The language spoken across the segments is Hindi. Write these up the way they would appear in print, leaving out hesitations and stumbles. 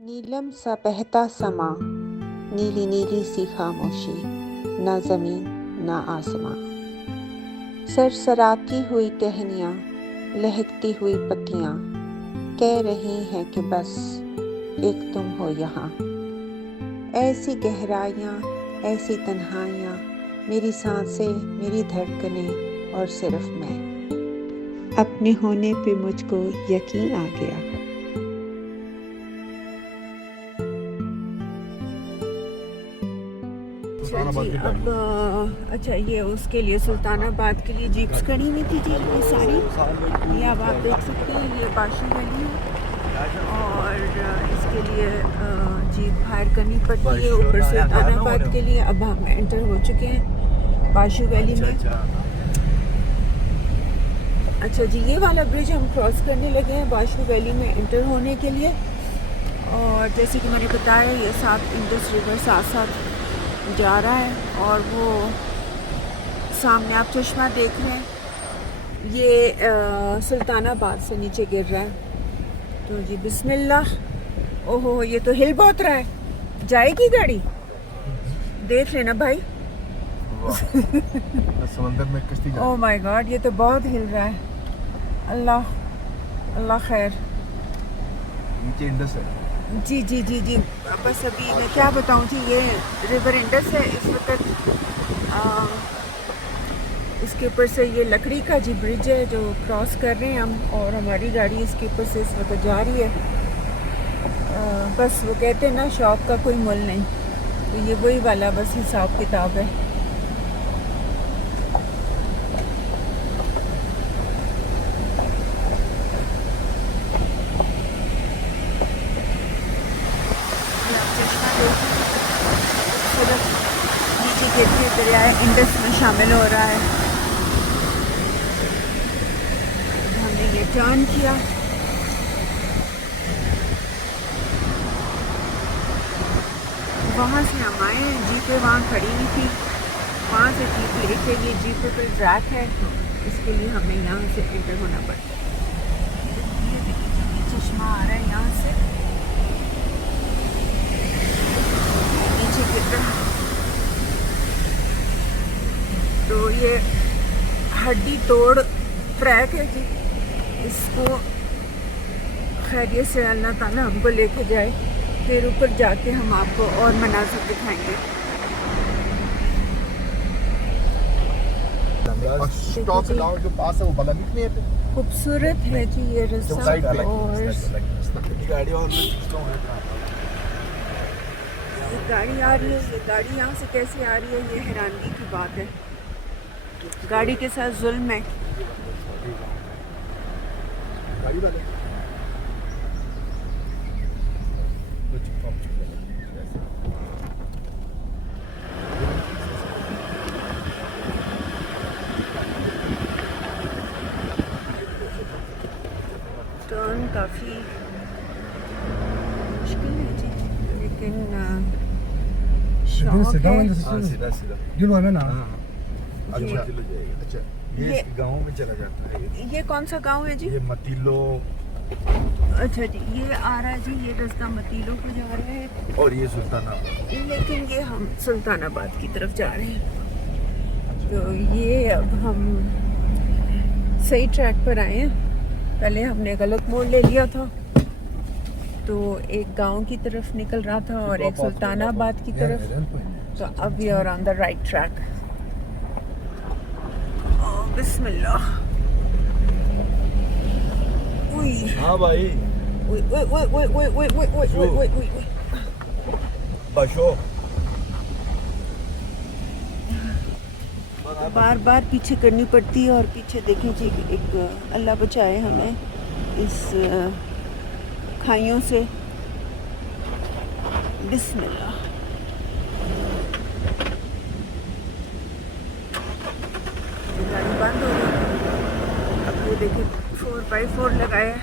नीलम सा बहता समा, नीली नीली सी खामोशी, ना ज़मीन ना आसमां। सरसराती हुई टहनियाँ, लहकती हुई पत्तियाँ कह रही हैं कि बस एक तुम हो यहाँ। ऐसी गहराइयाँ, ऐसी तन्हाइयाँ, मेरी सांसें, मेरी धड़कनें और सिर्फ मैं। अपने होने पे मुझको यकीन आ गया। अब अच्छा, ये उसके लिए सुल्तानाबाद के लिए जीप्स खड़ी हुई थी जी, ये सारी। ये अब आप देख सकते हैं, ये बाशु वैली है और इसके लिए जीप हायर करनी पड़ती है ऊपर सुल्तानाबाद के लिए। अब हम एंटर हो चुके हैं बाशु वैली में। अच्छा जी, ये वाला ब्रिज हम क्रॉस करने लगे हैं बाशु वैली में एंटर होने के लिए। और जैसे कि मैंने बताया, ये साथ इंडस रिवर साथ साथ जा रहा है और वो सामने आप चश्मा देख रहे हैं, ये सुल्तानाबाद से नीचे गिर रहा है। तो जी बिस्मिल्लाह। ओहो, ये तो हिल बहुत रहा है, जाएगी गाड़ी, देख लेना भाई। समंदर में कश्ती जा रही है। ओह माय गॉड, ये तो बहुत हिल रहा है। अल्लाह अल्लाह खैर। नीचे इंडस है। जी जी जी जी, बस अभी मैं क्या बताऊं जी, ये रिवर इंडस है इस वक्त। इसके ऊपर से ये लकड़ी का जी ब्रिज है जो क्रॉस कर रहे हैं हम, और हमारी गाड़ी इसके ऊपर से इस वक्त जा रही है। बस वो कहते हैं ना, शौक का कोई मोल नहीं, तो ये वही वाला बस हिसाब किताब है। नीचे गिरते दरियाए इंडस में शामिल हो रहा है। हमने ये टर्न किया, वहाँ से हम आए, जीपें वहाँ खड़ी हुई थी, वहाँ से जीप लेके, ये जीप पे ट्रैक है तो इसके लिए हमें यहाँ से एंटर होना पड़ता है। ये देखिए चश्मा आ रहा है यहाँ से, नीचे गिर रहा है। तो ये हड्डी तोड़ ट्रैक है जी, इसको खैरियत से अल्लाह ताला हमको लेके जाए, फिर ऊपर जाके हम आपको और मनाज़िर दिखाएंगे। स्टॉक गांव जो पास है वो बला नहीं है, खूबसूरत है जी ये रास्ता। और गाड़ी आ रही है, ये गाड़ी यहाँ से कैसे आ रही है, ये हैरानगी की बात है। गाड़ी के साथ जुल्म है। टर्न काफ़ी मुश्किल है जी, लेकिन शौक है। सीधा अच्छा, ये गांव में चला जाता है। ये कौन सा गांव है जी? ये मतीलो। अच्छा जी, ये आ रहा है जी, ये रास्ता मतीलो को जा रहा है और ये सुल्तानाबाद, लेकिन ये हम सुल्तानाबाद की तरफ जा रहे हैं। तो ये अब हम सही ट्रैक पर आए हैं। पहले हमने गलत मोड़ ले लिया था, तो एक गांव की तरफ निकल रहा था और एक सुल्तानाबाद की तरफ। तो अब we are on the right track. बिस्मिल्लाह। हाँ भाई, बशो बार बार पीछे करनी पड़ती है, और पीछे देखें जी, एक अल्लाह बचाए हमें इस खाइयों से। बिस्मिल्लाह। गाड़ी बंद हो गई। अब ये देखिए 4x4 लगाया है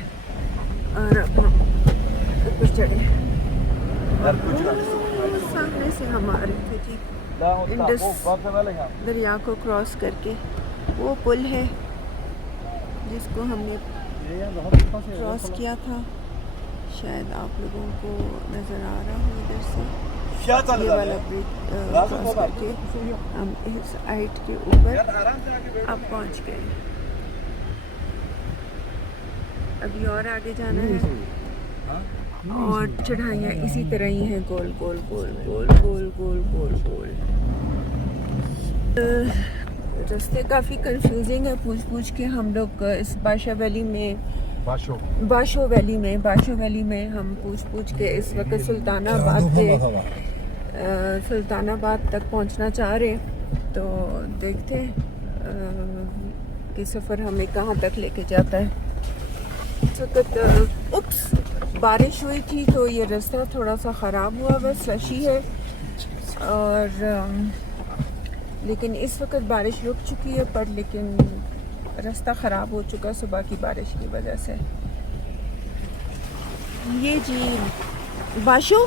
और अब हम ऊपर चढ़े। सामने से हम आ रहे थे जी इंडस दरिया को क्रॉस करके। वो पुल है जिसको हमने क्रॉस किया था शायद आप लोगों को नज़र आ रहा हो इधर से क्या ये वाला ब्रिज क्रॉस करके हम इस हाइट के ऊपर अब पहुंच गए। अभी और आगे जाना है और चढ़ाइयाँ इसी तरह ही हैं, गोल गोल गोल गोल गोल गोल गोल गोल। रास्ते काफ़ी कंफ्यूजिंग है, पूछ पूछ के हम लोग इस बाशा वैली में बाशो वैली में हम पूछ के इस वक्त सुल्तानाबाद तक पहुंचना चाह रहे हैं। तो देखते हैं कि सफ़र हमें कहाँ तक लेके जाता है। इस वक्त बारिश हुई थी तो ये रास्ता थोड़ा सा ख़राब हुआ, बस स्लशी है और लेकिन इस वक्त बारिश रुक चुकी है, पर लेकिन रास्ता ख़राब हो चुका सुबह की बारिश की वजह से। ये जी बाशो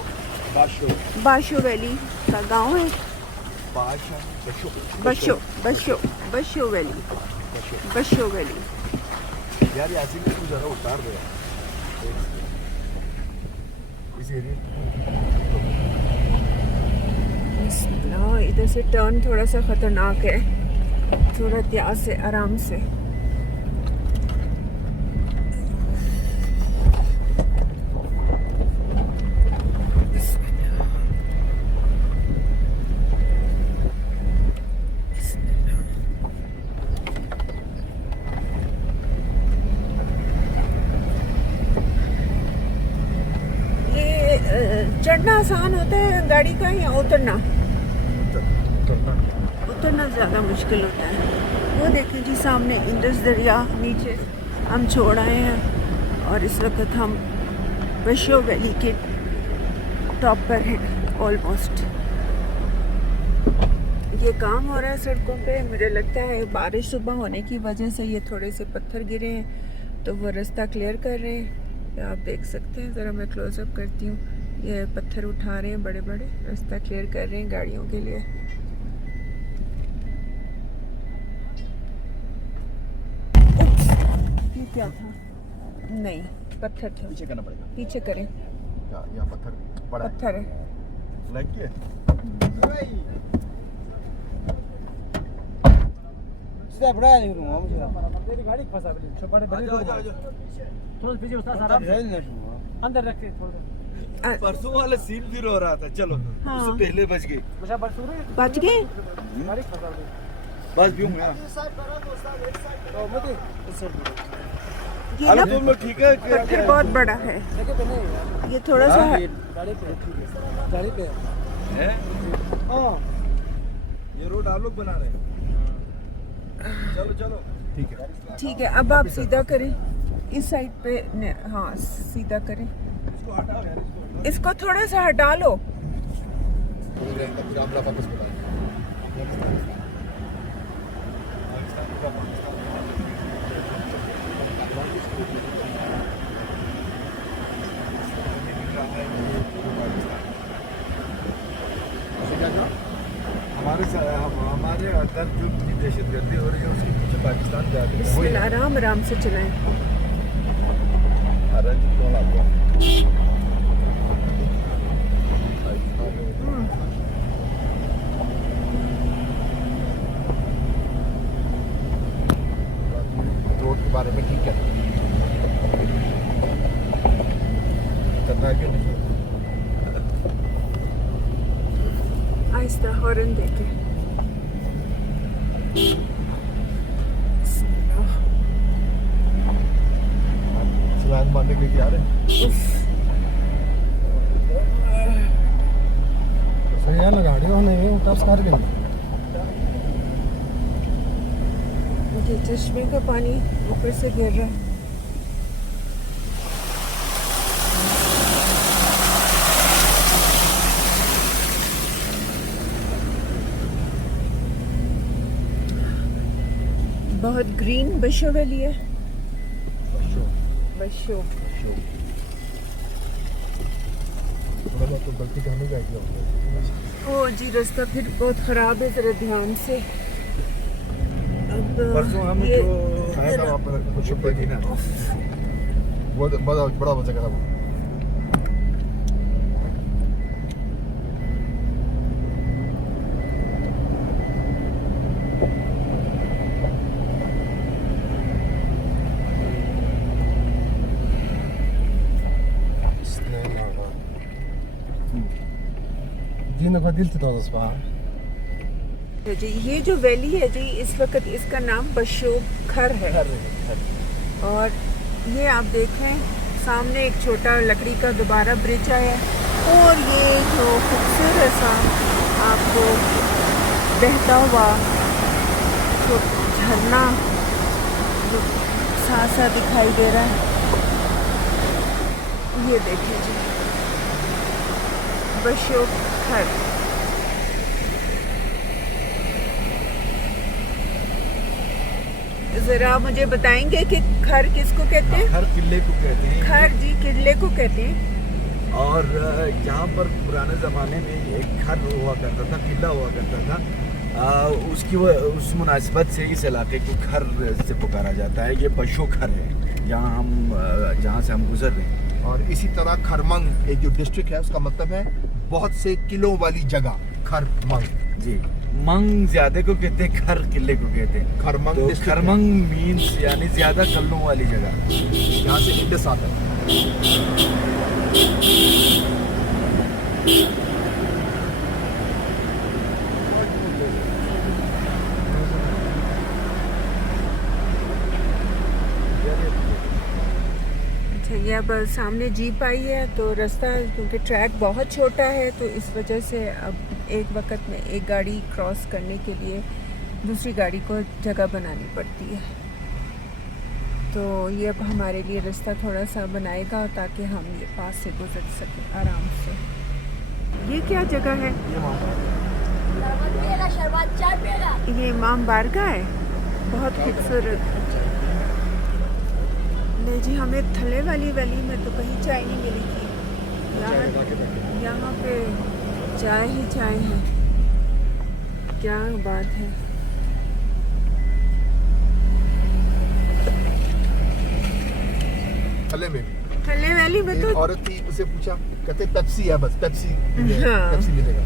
वैली का गांव है। बशो वैली। यार यासीन को कुछ ज़रा उतार दो इस एरिया। इधर से टर्न थोड़ा सा ख़तरनाक है, थोड़ा एहतियात से आराम से। चढ़ना आसान होता है गाड़ी का या उतरना ज़्यादा मुश्किल होता है। वो देखें जी सामने इंडस दरिया नीचे हम छोड़ आए हैं और इस वक्त हम बशो वैली के टॉप पर हैं ऑलमोस्ट। ये काम हो रहा है सड़कों पे, मुझे लगता है बारिश सुबह होने की वजह से ये थोड़े से पत्थर गिरे हैं तो वो रास्ता क्लियर कर रहे हैं। आप देख सकते हैं, ज़रा मैं क्लोज़अप करती हूँ। ये पत्थर उठा रहे हैं बड़े बड़े, रास्ता क्लियर कर रहे हैं गाड़ियों के लिए। ये क्या था? नहीं, पत्थर था। पीछे करना पड़ेगा। पीछे करें। यहाँ पत्थर है। लग गया। गाड़ी फंसा अंदर रखे थोड़ा। परसों वाला सीन फिर हो रहा था। चलो हाँ। उससे पहले बच गए। बच गए। बस भी हूँ यार। ये ना तुम लोग ठीक है? पत्थर बहुत बड़ा है, ये थोड़ा सा गाड़ी पे है। ये रोड आप लोग बना रहे हैं। चलो ठीक है। अब आप सीधा करें इस साइड पे। हाँ, सीधा करें। इसको थोड़ा सा हटा लो। हमारे अंदर जो दहशतगर्दी हो रही है उसके पीछे पाकिस्तान जा रही है। आराम से चलाएं। रोड के बारे में ठीक है, करना क्यों नहीं? आहिस्ता हॉर्न देके। स्लैंग मारने के लिए तैयार है। सही है ना, गाड़ी नहीं टच करके। ये चश्मे का पानी ऊपर से गिर रहा है। बहुत ग्रीन बशो वैली है। बशो थोड़ा बहुत तो गलती करने का क्या। ओ जी, रास्ता फिर बहुत ख़राब है, ज़रा ध्यान से। अब परसों हम ये जो खाया था वहाँ पर कुछ रुपए की ना, वो बड़ा मजा था वो। में को दिल तो उस बार तो जी ये जो वैली है जी, इस वक्त इसका नाम बशोक खर है। और ये आप देखें सामने एक छोटा लकड़ी का दोबारा ब्रिज आया है और ये जो खूबसूरत सा आपको बहता हुआ जो झरना जो साथ साथ दिखाई दे रहा है, ये देखिए जी बशोक खर। जरा मुझे बताएंगे कि खर किसको कहते हैं? खर किले को कहते हैं। खर जी किले को कहते हैं। और यहाँ पर पुराने ज़माने में एक खर हुआ करता था, किला हुआ करता था। उस मुनासिबत से इस इलाके को खर से पुकारा जाता है। ये बशो खर है जहाँ से हम गुजर रहे हैं। और इसी तरह खरमंग एक जो डिस्ट्रिक्ट है उसका मतलब है बहुत से किलों वाली जगह, खरमंग जी। मंग ज्यादा को कहते हैं, खर किले को कहते हैं। खरमंग तो district खरमंग मीन्स यानी ज्यादा कल्लों वाली जगह, यहाँ से इंडस आता है। अच्छा ये अब सामने जीप आई है तो रास्ता क्योंकि ट्रैक बहुत छोटा है तो इस वजह से अब एक वक्त में एक गाड़ी क्रॉस करने के लिए दूसरी गाड़ी को जगह बनानी पड़ती है। तो ये अब हमारे लिए रास्ता थोड़ा सा बनाएगा ताकि हम ये पास से गुजर सकें आराम से। ये क्या जगह है? ये इमाम बारगाह है, बहुत खूबसूरत। नहीं जी हमें थले वाली वैली में तो कहीं चाय नहीं मिली थी। यहाँ पे चाय ही चाय है, क्या बात है। थले में भी थले वैली में तो एक औरत थी, उसे पूछा, कहते पेप्सी है, बस पेप्सी हाँ। पेप्सी मिलेगा।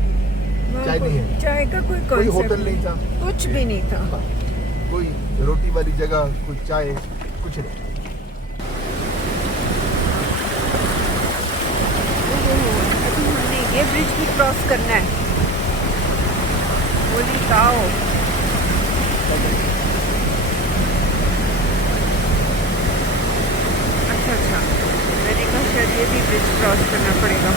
वहाँ चाय नहीं है, चाय का कोई कोई concept होटल नहीं था, कुछ भी नहीं था। हाँ, कोई रोटी वाली जगह, कोई चाय, कुछ नहीं। अभी हमने ये ब्रिज भी क्रॉस करना है। होली काओ अच्छा मैंने कहा शायद ये भी ब्रिज क्रॉस करना पड़ेगा।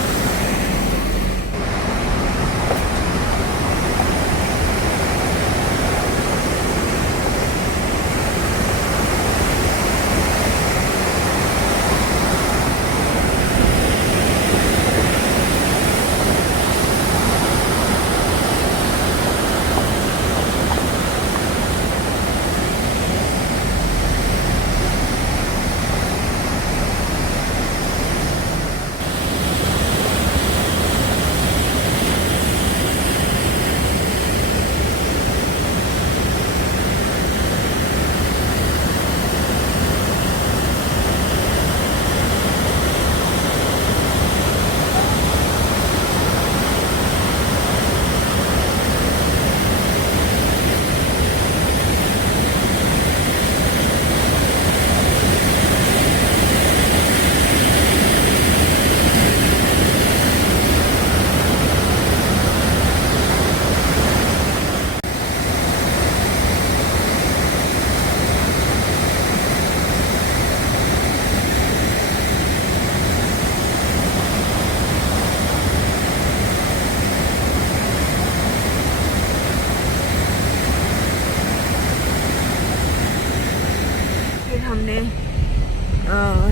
हमने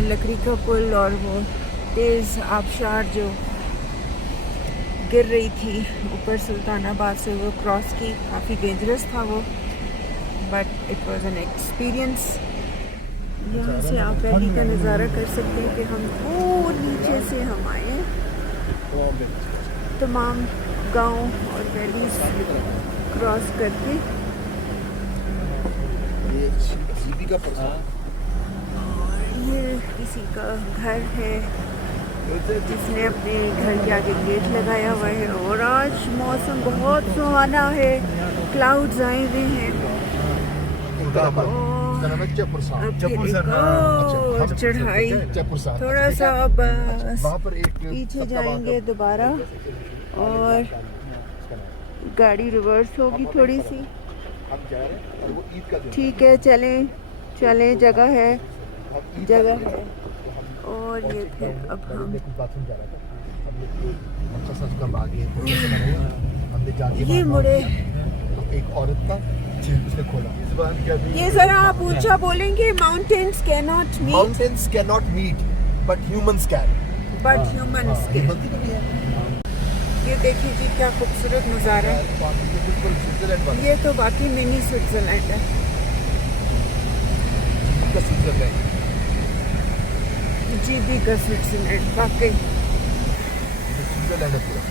लकड़ी का पुल और वो तेज़ आबशार जो गिर रही थी ऊपर सुल्तानाबाद से वो क्रॉस की। काफ़ी डेंजरस था वो, but it was an experience. यहाँ से आप वैली का नज़ारा कर सकते हैं कि हम वो नीचे से हम आए हैं, तमाम गांव और वैलीज क्रॉस करके। ये सीधी का पर्सन, ये किसी का घर है जिसने अपने घर के आगे गेट लगाया हुआ है और आज मौसम बहुत सुहाना है, क्लाउड्स आए हुए हैं। और चढ़ाई थोड़ा सा बस वहाँ पर एक पीछे जाएंगे दोबारा और गाड़ी रिवर्स होगी थोड़ी सी। हम जा रहे हैं और वो ईद का दिन ठीक है, चलें चलें, जगह है, हम ईद जगह का दिन है। तो हम और ये पहुंचे फिर अब गाड़ी हम में कुछ बाथरूम जा रहा था। हम लोग को अच्छा सा कम आ गए हमने जाके ये बाहर मुड़े। किया, तो एक औरत का उसने खोला। इस बात का भी ये जरा आप ऊंचा बोलेंगे। Mountains can not meet mountains can not meet but humans can. But humans ये कैन। बनती तो नहीं है। ये देखिए जी, क्या खूबसूरत नज़ारा है। बिल्कुल स्विट्जरलैंड वाला ये तो बाकी मिनी स्विट्जरलैंड है। का स्विट्जरलैंड। जीबी का स्विट्जरलैंड वाकई। ये स्विट्जरलैंड है पूरा।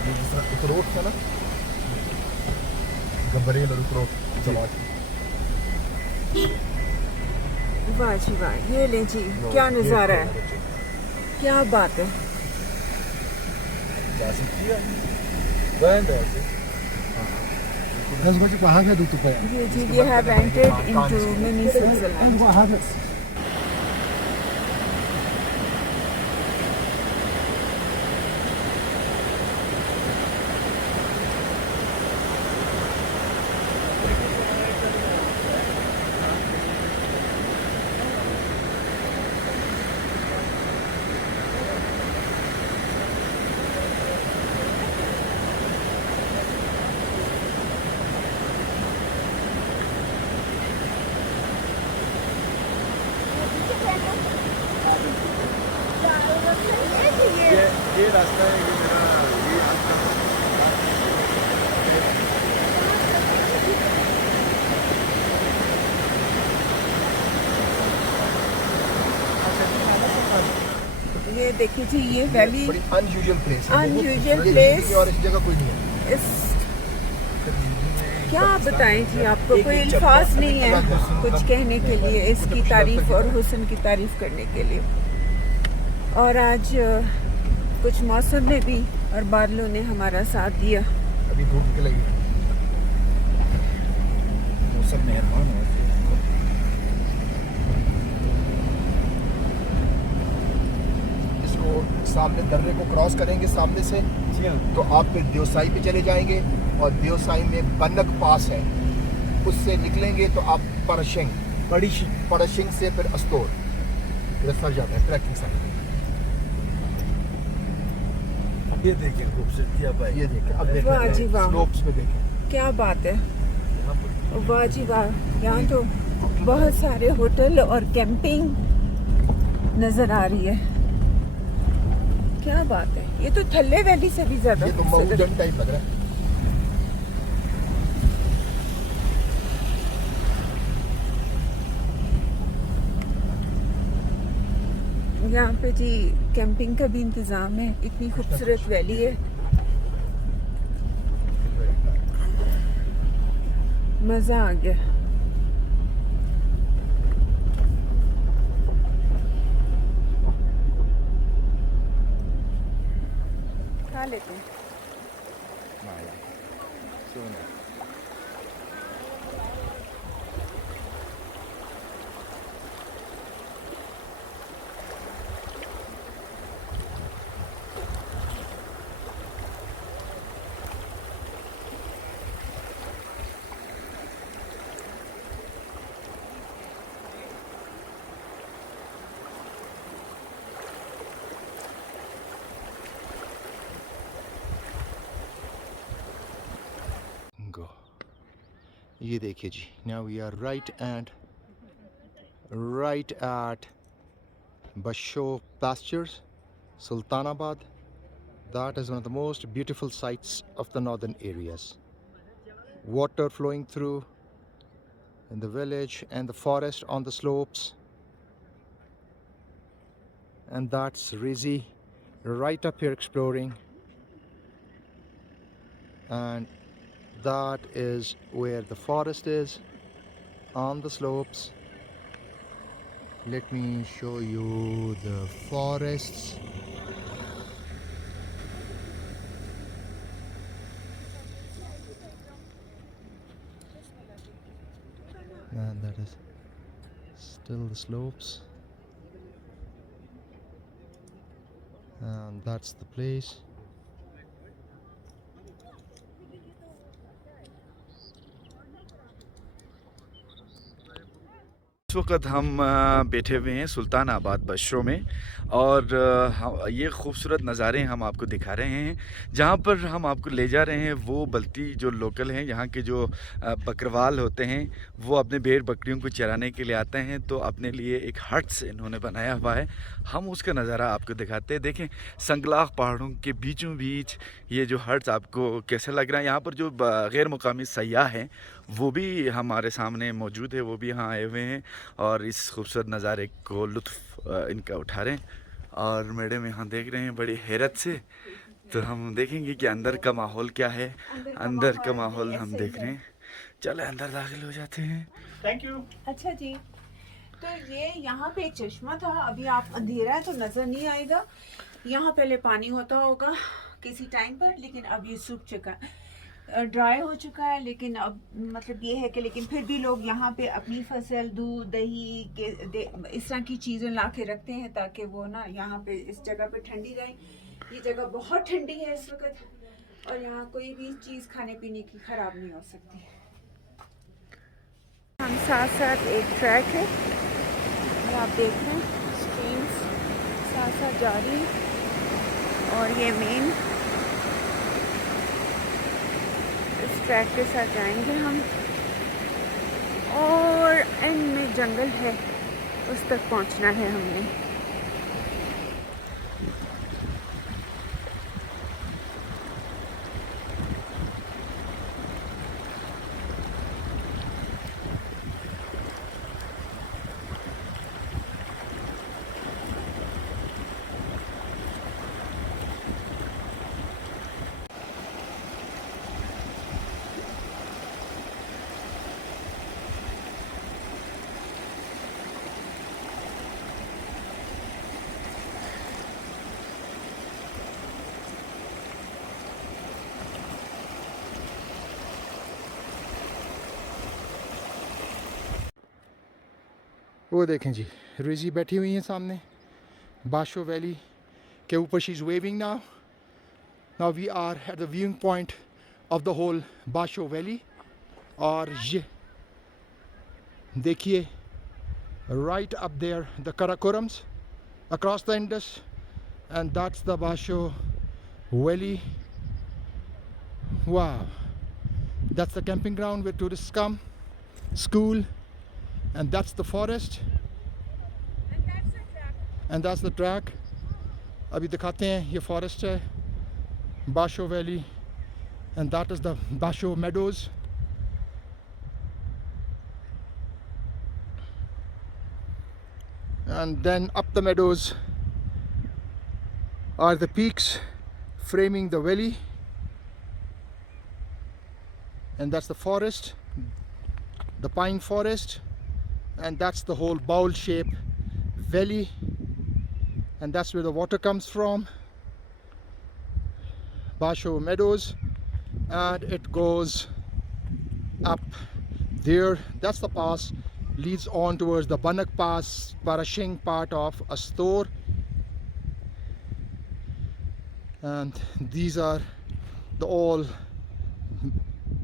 ये जिस तरह उतरोट था ना, गब्बरेल और उतरोट जमात। वाह जी वाह, ये ले जी, क्या नज़ारा है, क्या बात है। जा सकती है वैन ऐसे Das wollte ich mal du Tupai. ये जी, we have entered into mini Switzerland. ये रास्ता है, ये मेरा ये रास्ता ये देखिए जी, ये वैली बड़ी अनयूजुअल प्लेस है। Unusual बहुत place। और इस जगह कोई नहीं है। इस क्या बताएं जी आपको, कोई अल्फाज नहीं है कुछ कहने के लिए इसकी तारीफ और हुस्न की तारीफ करने के लिए। और आज कुछ मौसम ने भी और बादलों ने हमारा साथ दिया। अभी धूप निकलेगी। मौसम मेहरबान हो। इसको सामने दर्रे को क्रॉस करेंगे सामने से, जी हाँ, तो आप फिर देवसाई पे चले जाएंगे और देवसाई में बनक पास है, उससे निकलेंगे तो आप परशिंग से फिर अस्तोर रास्ता जाता है ट्रैकिंग साइड। ये देखिए खूबसूरती आप आई। ये देखें, अब देखें वाह जी वाह, स्लोप्स में देखें। क्या बात है, यहाँ पर वाह जी वाह। यहाँ तो बहुत सारे होटल और कैंपिंग नजर आ रही है। क्या बात है, ये तो थल्ले वैली से भी ज्यादा ये तो खूबसूरत है। माउंटेन टाइप लग रहा है। यहाँ पे जी कैंपिंग का भी इंतज़ाम है। इतनी खूबसूरत वैली है, मज़ा आ गया। खा लेते हैं। Go. ये देखिए जी, now we are right at Basho pastures, Sultanabad. That is one of the most beautiful sights of the northern areas. Water flowing through in the village and the forest on the slopes. And that's Rizi right up here exploring. And that is where the forest is on the slopes. Let me show you the forests. And that is still the slopes. and that's the place. इस वक्त हम बैठे हुए हैं सुल्तानाबाद बस शो में और ये खूबसूरत नज़ारे हम आपको दिखा रहे हैं। जहाँ पर हम आपको ले जा रहे हैं वो बल्ती जो लोकल हैं, यहाँ के जो बकरवाल होते हैं, वो अपने भेड़ बकरियों को चराने के लिए आते हैं। तो अपने लिए एक हट्स इन्होंने बनाया हुआ है, हम उसका नज़ारा आपको दिखाते हैं। देखें संगलाख पहाड़ों के बीचों बीच ये जो हट्स आपको कैसे लग रहा है। यहाँ पर जो गैर मुकामी सयाह हैं वो भी हमारे सामने मौजूद है, वो भी यहाँ आए हुए हैं और इस खूबसूरत नज़ारे को लुत्फ़ इनका उठा रहे हैं। और मैडम यहाँ देख रहे हैं बड़ी हैरत से। तो हम देखेंगे कि अंदर का माहौल क्या है। अंदर का माहौल हम देख रहे हैं। चले अंदर दाखिल हो जाते हैं। Thank you. अच्छा जी, तो ये यहाँ पे एक चश्मा था, अभी आप अंधेरा है तो नज़र नहीं आएगा। यहाँ पहले पानी होता होगा किसी टाइम पर, लेकिन अब ये सूख चुका है, ड्राई हो चुका है। लेकिन अब मतलब ये है कि लेकिन फिर भी लोग यहाँ पे अपनी फसल, दूध, दही इस तरह की चीज़ें ला के रखते हैं ताकि वो ना यहाँ पे इस जगह पे ठंडी रहे। ये जगह बहुत ठंडी है इस वक्त और यहाँ कोई भी चीज़ खाने पीने की ख़राब नहीं हो सकती। हम साथ साथ एक ट्रैक है, ये आप देख रहे हैं, स्ट्रीम्स साथ साथ जा रही हैं और ये मेन इस ट्रैक के साथ जाएंगे हम और एंड में जंगल है, उस तक पहुंचना है हमने। वो देखें जी, रिजी बैठी हुई हैं सामने बाशो वैली के ऊपर। She is waving now. Now we are at the viewing point of the whole Basho valley. और ये देखिए right up there the Karakorams across the Indus, and that's the Basho Valley. Wow, that's the camping ground where tourists come, school, and that's the forest, and that's the track. अभी दिखाते हैं, ये forest है, Basho Valley, and that is the Basho Meadows. And then up the meadows are the peaks framing the valley, and that's the forest, the pine forest, and that's the whole bowl shaped valley, and that's where the water comes from, Basho Meadows, and it goes up there. That's the pass, leads on towards the Banak Pass, Parashing part of Astor, and these are the all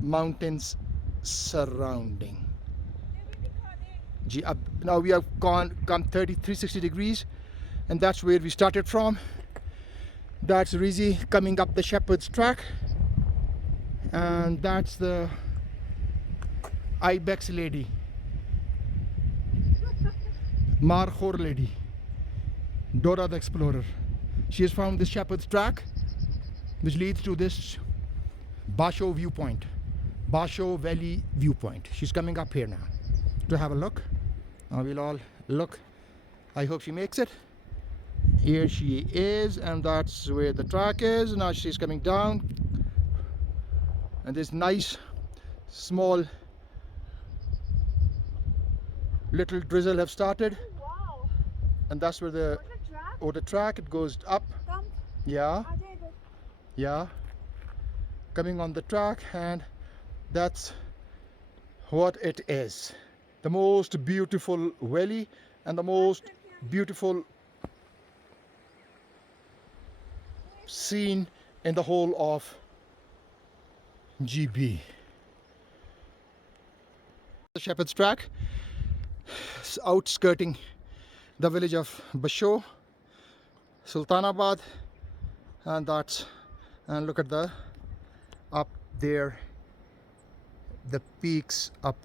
mountains surrounding. Now we have come 360 degrees, and that's where we started from. That's Rizi coming up the Shepherd's Track, and that's the Ibex lady, Markhor lady, Dora the Explorer. She has found this Shepherd's Track, which leads to this Basho viewpoint, Basho Valley viewpoint. She's coming up here now to have a look. Now we'll all look. I hope she makes it. Here she is, and that's where the track is. Now she's coming down, and this nice small little drizzle have started. Wow. And that's where the track, it goes up. Yeah, yeah, coming on the track, and that's what it is. The most beautiful valley and the most beautiful seen in the whole of GB. The Shepherd's Track, outskirting the village of Basho, Sultanabad, and look at the up there, the peaks up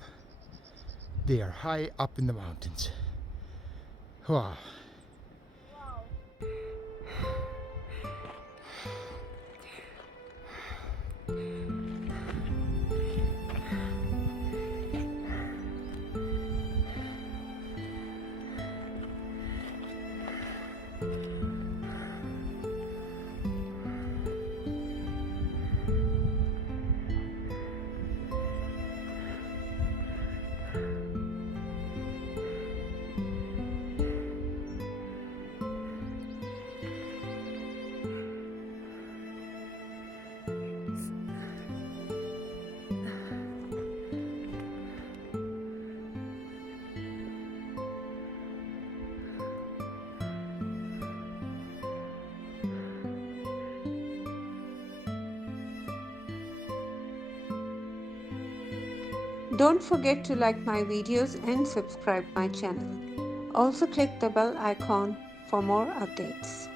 there, high up in the mountains. Wow. Don't forget to like my videos and subscribe my channel. Also click the bell icon for more updates.